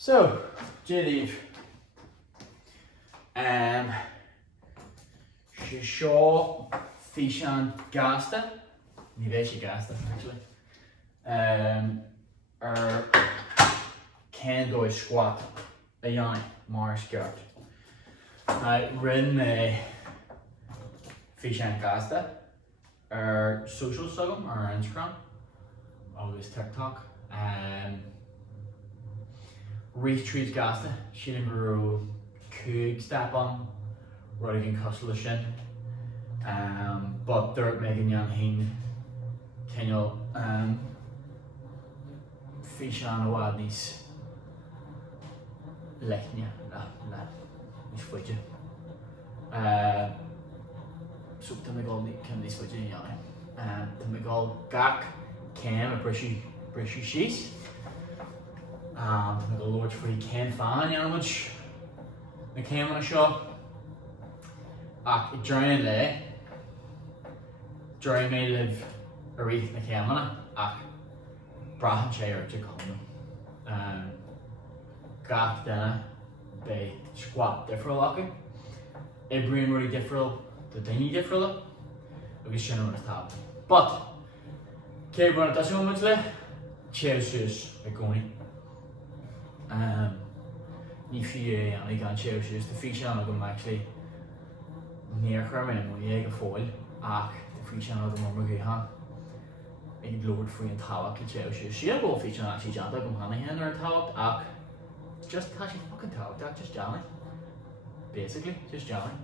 So, Dhéanamh. She saw físeán gasta. Ní bheidh sé gasta, actually. Dóigh squat a dhéanamh mar sceart. Rinne me físeán gasta socials agam ar Instagram agus TikTok. Retreat gasta sin gurú cúig step on rud an cosla sin. But dúirt me gin hain cinneál físeán a bhád níos leithne níos fuide. So tá mé gáil níos fuide in dhéanamh. Tá mé gáil gach céim a brisí síos. Tá mé gáil luirt faoi céim fáin dhéanamh na céimena seo. Ach I ddrainn le, ddrainn mé libh a rith na céimena ach brachan sé ar chun. Gach duine be squat difriúil acu. Ibrion rudí difriúil do daoine difriúla agus sin ar tab. But cé brunna tá siúmid le chéad suas a gcónaí. Ní fiú an gan chéad suas tá físeán agam actually níor chuirmé mo dhéag a fóil ach tá físeán agam mar gaotha ag glóir faoi an táhacht le chéad suas. Siad bhfuil físeán actually deanta agam hanaithe ar an táhacht ach just tá sé fucking táhacht ach just deannaigh. Basically, just deannaigh.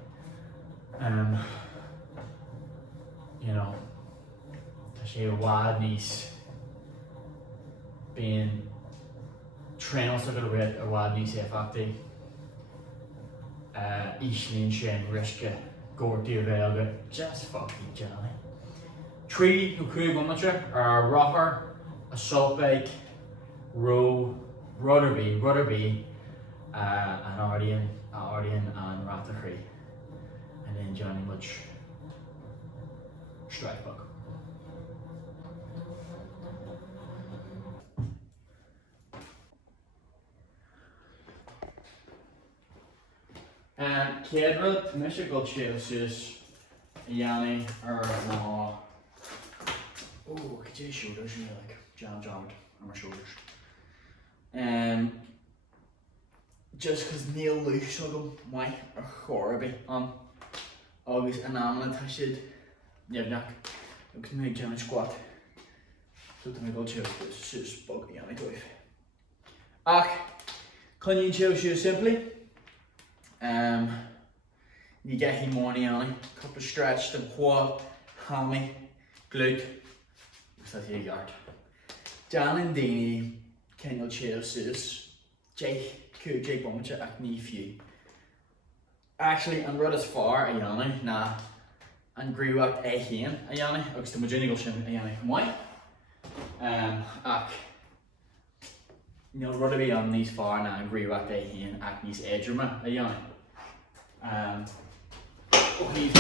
You know, tá sé a bhád níos bíon trénos a go réad a bhád níos éifeachtaí íslíonn sin risce gcomhartaí a bheith agat just fucking deannaigh. Trí nó cúig gomaitre ar rothair, a sulpaig, rudarbí, an ardaíonn an ratachrí. And then Johnny much strike bug. Céadrúd tá mise go chéad suas a dhéanamh ar ná go dtí shoulders sin like jammed on my shoulders. Just cos níl lúis agam mai ar chorbaí an agus an amna tá siad neamhneach agus mé deanna squat. So tá mé go chéad suas bug a dhéanamh dóibh. Ach chuiníonn chéad suas simply. Ní gaithí mór dhéanamh, couple stretch den quad, hammy, glute, agus tá tí art. Deanann daoine cinneál chéad suas, Jake bommetje ach ní fiú. Actually, an rud is far a dhéanamh ná an gríomhacht é chéan a dhéanamh agus tá muidir go sin a dhéanamh mai. Ach níl rud a bhí an níos far ná an gríomhacht é chéan ach níos éidirme a dhéanamh. Ó híomh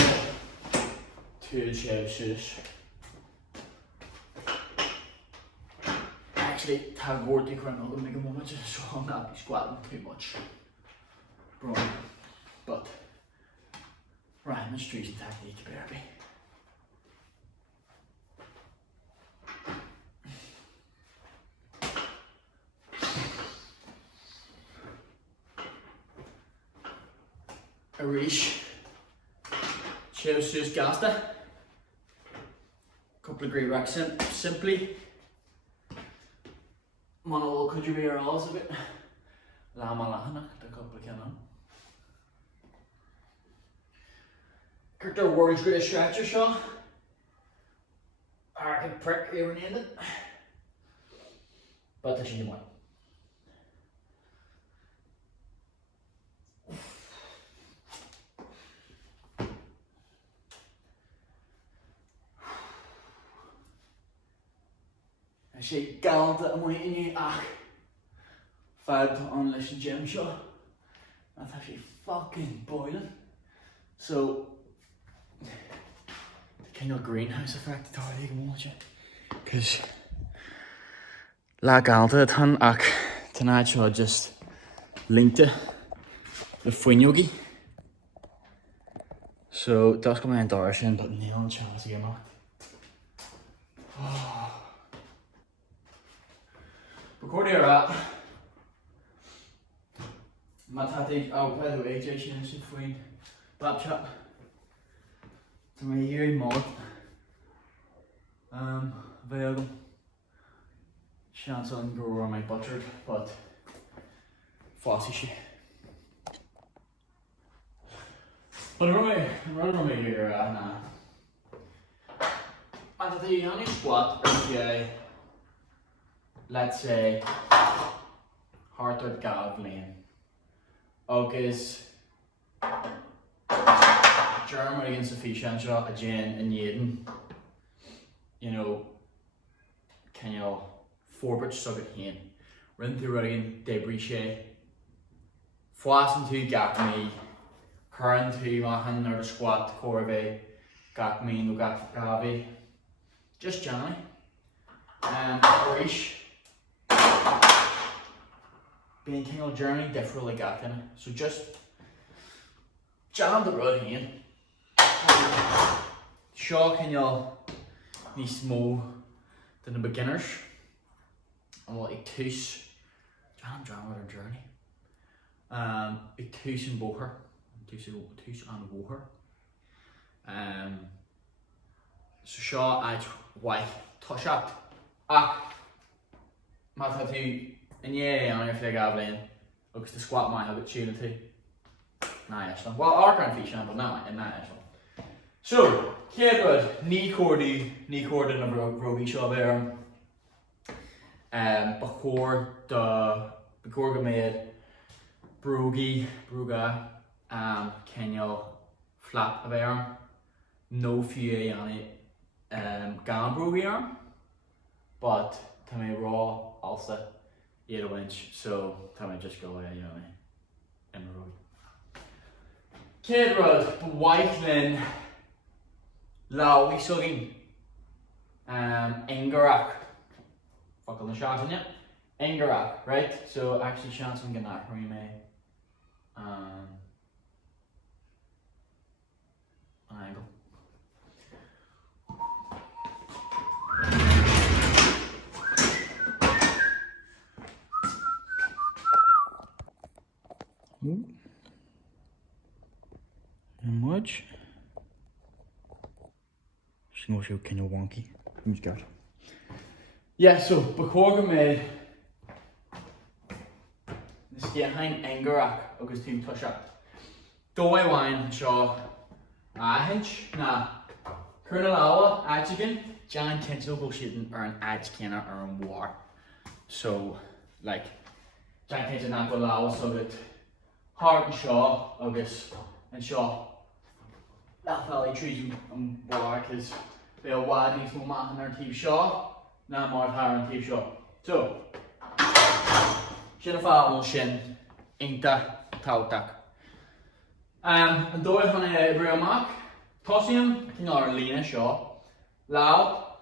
túil chéad suas. Actually, tá gcomhartaí chuir agam mé go momente so I'm not squatting too much. Bro, but right, my street technique, baby. A reach, chéad suas gasta, couple of great racks simply. Manol could you be our alls a bit? Lama lahana, the couple of cannon. Kirkter worries great stretcher shot. I can prick here and end it. But the she one. She gallant at my in ach fad on leis an gym shot. That's actually fucking boiling. So the kind of greenhouse effect entirely can watch it. Cause la galanta tan ach tonight show just lengte the fuiniogi. So that's going to endorse in, but nail chance again. Before you're at, Matati, oh, by the way, Jay Shannon Fuin, Bab Chat. To my year mod. Available. Chance on go on my butchered, but fussy shit. But I'm running my year now. At the only squat, okay, let's say, Hartard Gavlin. August Germany against the físeán shot, a Jen and Dhéanamh. You know, can you forbridge sugar hen? Run through again, debris shea. Flassen to gak me. Current to mahan or the squat, corvée, gak me, no gak gavi. Just generally. Rish. Being king of journey, differently got in it. So just jam the road in. Sure, can you need more than the beginners? And like twos, jam with our journey. A twos and boher, twos and boher. So sure, I white touch up. Math two. And yeah, I'm going to Gavlin. Because the squat might have a tune too. Nice one. Well, our kind of feature, but not in that one. So, Kedwood, knee cord in a rogi shop there. Before made Bruga, Kenya flap of arm. No few on it. Gan Brugi arm. But to me raw also. 8 inch, so time I just go you know, in the road. Kid road, white then Lawi sugging Engarak. Fuck on the shot in it. Engarak, right? So actually chance on Ganak where you may an angle. And much. Just know how kind of wonky. Who's got? Yeah, so before we made this behind Engarak, because team touch up. Dóigh wine shaw hinch na Colonel Adjigan, John Kenzo bullshitting or an Adjkina or an war. So like John Kenzo not go allow so that Hart and Shaw, August and Shaw. That valley trees and war because they are wide these more man and their team Shaw, now more higher and team Shaw. So Shinafal will shin inkta tautak. And Dóigh on a real mark, Tossium, Kinar Lena Shaw, Lao,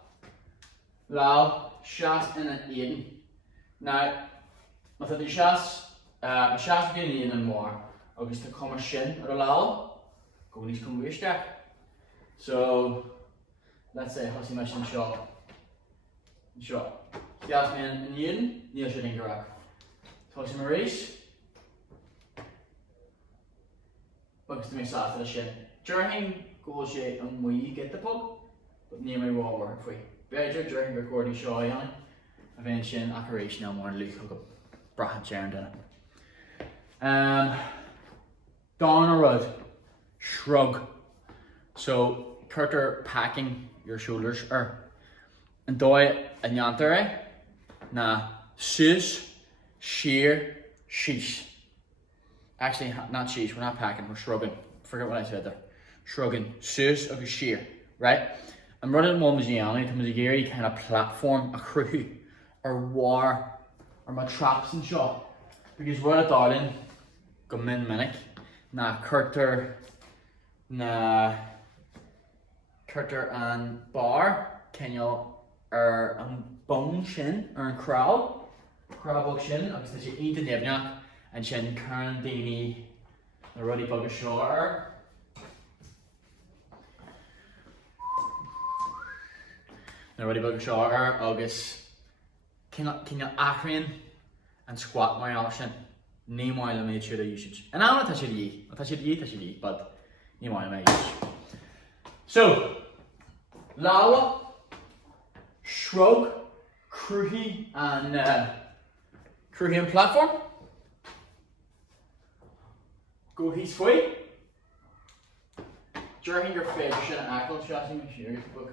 Shas and an Aiden. Now, with the Shas, a Shas being Aiden and more, August to come a shin or a Lao, go these come wish deck. So, let's say Hossi Mission Shaw. Shaw. Jasmine and Aiden, Neil Shedingarak. Tossium Maurice. Because to me, after the shin. During goal shape and we get the puck, but near my raw work free. Better during recording show on it. Eventually, operation on one Luke hook up. Braham Sharon done it. Down a road. Shrug. So, Carter packing your shoulders. And Dóigh and Yantere. Na, sus, sheer, sheesh. Actually, not sheesh, we're not packing, we're shrugging. Forget what I said there. Shrugging. Sus of a sheer, right? I'm running one with Gianni, to Mazagiri kind of platform, a crew, or war, or my traps and shot. Because we're at Darlin, go min minute. Na Carter and Bar, Kenya, or bone shin, or crowd shin, because you eat the Dhéanamh. and sin Karen Dini the ruddy bug of shore. The ruddy bug of shore, August can you acrin and squat my option. Name while I made sure the usage. And I'm not touching the but name while I made usage. So, Lawa, shrug, cruhy and platform. Go he's sweet. During your face, you shouldn't ackle shotting your book.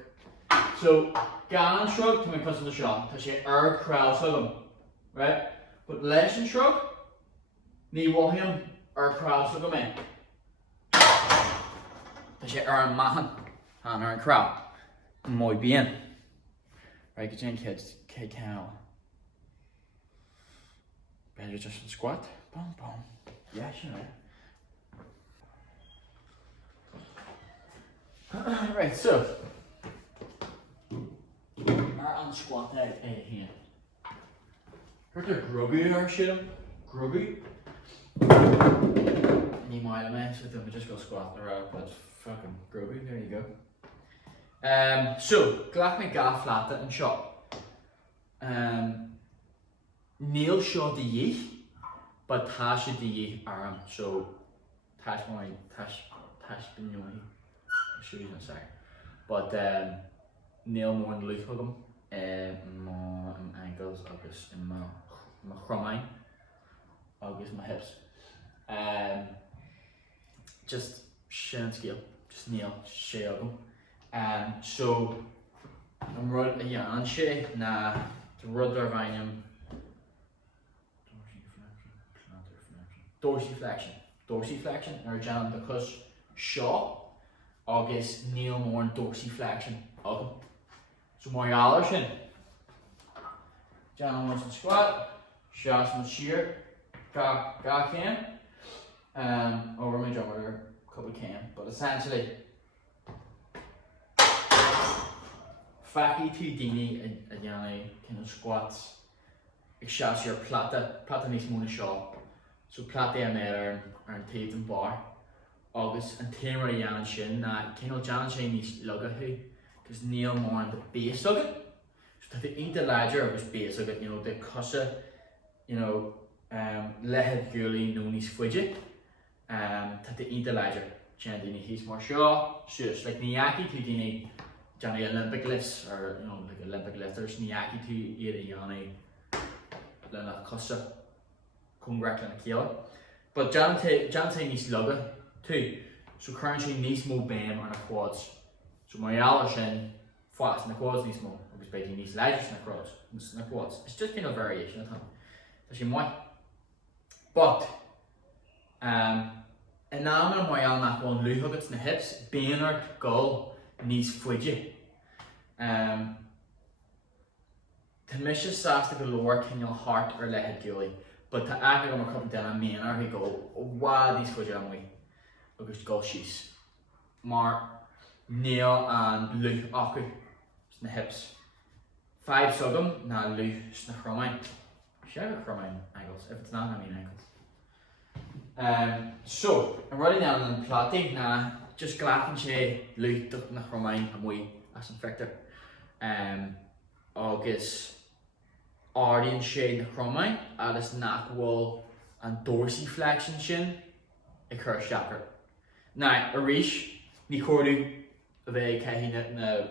So, Gannon shrug to my cousin the shot, to say crowd him, right? But lesson shrug, ni him crowd him in. To say mahan, and crowd. Muy bien. Right, get in kids, K-cow. Better just squat, boom, boom. Yeah, sure. Right, so our squat out here. Heard the groggy or shit? Groggy? Any mile a mess with them, we just go squat around, but fucking groggy, there you go. So, glach me gaff flat and shot. Neil shot the ye, but tash the ye arm. So, tash binyoy. Show you in a sec. But Neil more in loose hugum, more in ankles, August in my crumine, August my hips. Just shin scale, just Neil, shay hugum. So I'm running a yarn shay, na the rudder vinium, dorsiflexion, or jam because shaw. August Neil more dorsiflexion. Okay. So more shin. Down once and squat, shots and shear, ga can. Over my jumper, couple can. But essentially Faki to Dini and Yanni kind of squats. Ik shots your plata needs more shaw. So plata and tape and bar. August and Tamer Yan Shin, Kino Jan Chinese Lugga, because Neil more on the base of it. So the ain't ledger of his base of it, the cussa, lehed gurley known as fidget, the ain't ledger. Chandini, he's more sure, shush, like Niyaki to Dini, Johnny Olympic lifts, or like Olympic lifters, Niyaki to Ida Yanni, Lena cussa, Kungrak and Akila. But Jan Chinese Lugga. Two, so currently needs more bam on the quads. So my shin fast in the quads needs more, because basically needs largest in the quads. It's just been a variation of time. That's my. But and now I'm my that one loo huggets in the hips, Baynard goal needs fidget. To miss your sass to the lower can your heart or let it gilly. But to act like I'm a couple down a man, he go, wow, these fidget on me. Agus Golshis, Mar, Neil and Luke Aku, the hips. 5 sugum, na Luke, the crumine. Should I have a crumine ankles? If it's not, I mean ankles. So, I'm running down on the plotting, na just glapping she Luke, the crumine, and we, as an factor. August, Arden she the crumine, Alice knack wall, and dorsiflexion shin, a curse chakra. Now, Arish, ni cordu of a kahina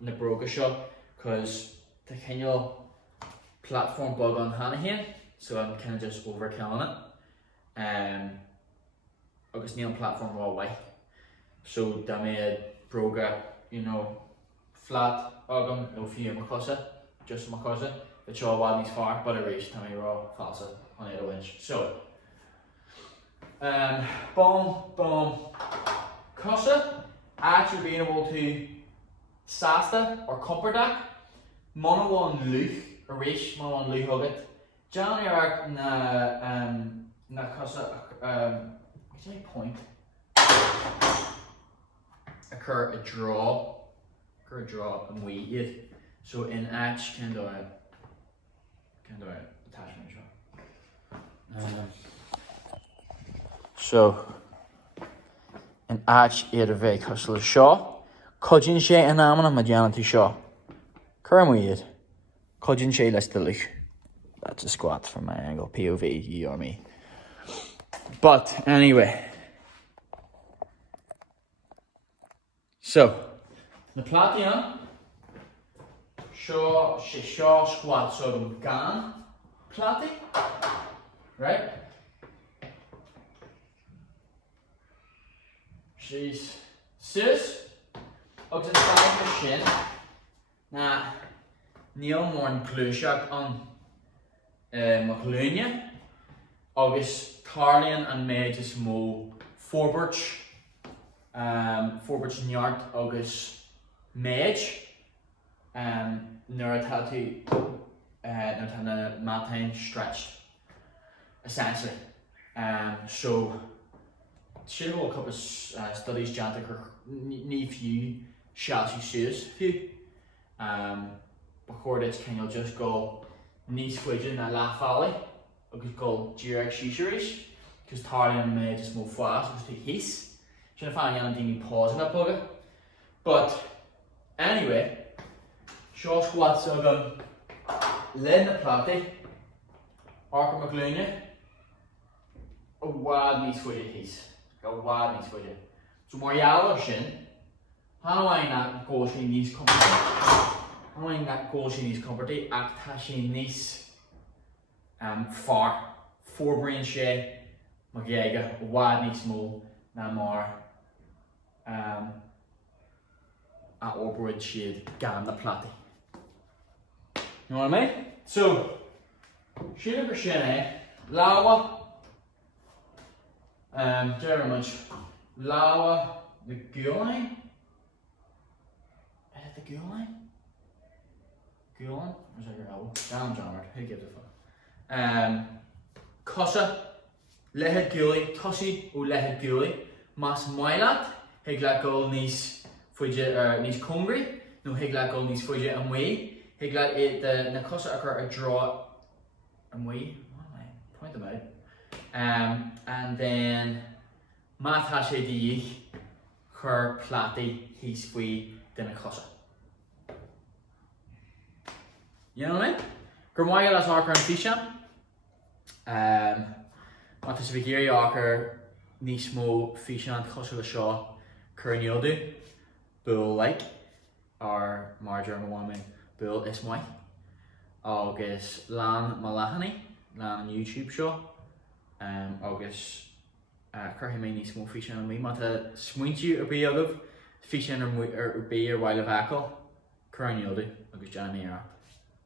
na broga shot, because the kind of platform bug on Hanahan, so I'm kind of just overkilling it. August Neil platform all way. So, I made broga, flat, no fear makosa, just makosa, which all one is far, but Arish, Tammy raw, falsa, on 8 inch. So, boom, Cossa, actually being able to Sasta or Cumperdack, Mono one Luke, Arish, Mono one Luke Hugget, Johnny Ark na Cossa, what's my point? Occur a draw, and we eat. So in Atch, can do it attachment shot. So, an ach iad a bheith cos le seo. Codin sé an amana ma deanna tú seo. Curm iad. Codin sé les delich. That's a squat from my angle. POV, you or me. But anyway. So, the platina. Sure, she sure squat so the gan plati. Right? She's sis. Ook de stijve shin. Na Neil morn klushak on McLeania. August Carlian and May just mo Forbirch. Forbirch Nyart August Mage. Neuratati Natana Martin stretched. Essentially. So should have a couple of studies jantic or need few shots you shoes few. Before this can you just go knee squidging at La Valley. I could go direct shishiris because Tarlian may just move fast because to his. Shouldn't find anything pausing that plug. But anyway, short squats are going Len the Platy, Arca McLeania, a wad knee squidging his. Go wad knee squidging. So more yellow shin. How do I not go in these company? How do I not go in these company? Actashin these. Far, four brain shade, Gaeilge, wad knee small, na more. At Orbwood shade, gan the Platy. You know what I mean? So, shade for shin, Lawa. Very much. Lawa, the Guline. Is it the Guline? Guline? Where's that your elbow? Damn, John, who gives a fuck? Cosa, Lehed Guli, Tossi, o Lehed Guli, Mas Moilat, Higlagol Nis Fuja, Nis Congri, no Higlagol Nis Fuja and we, Higlag it the Nacosa occur a draw and we, what am I? Point them out. And then Math Hashe Di, Her Plati, His Fui, the Nacosa. You know what I mean? Grma las archer and físeán. Wat is hier archer nismo físeán cosle shaw curneal do. Bull like or marger and woman bull is my. August Lan Malahani, Lan YouTube show. August curry me nismo físeán and me. Mata swint you or be of físeán or be or while of ackle curneal do. August January.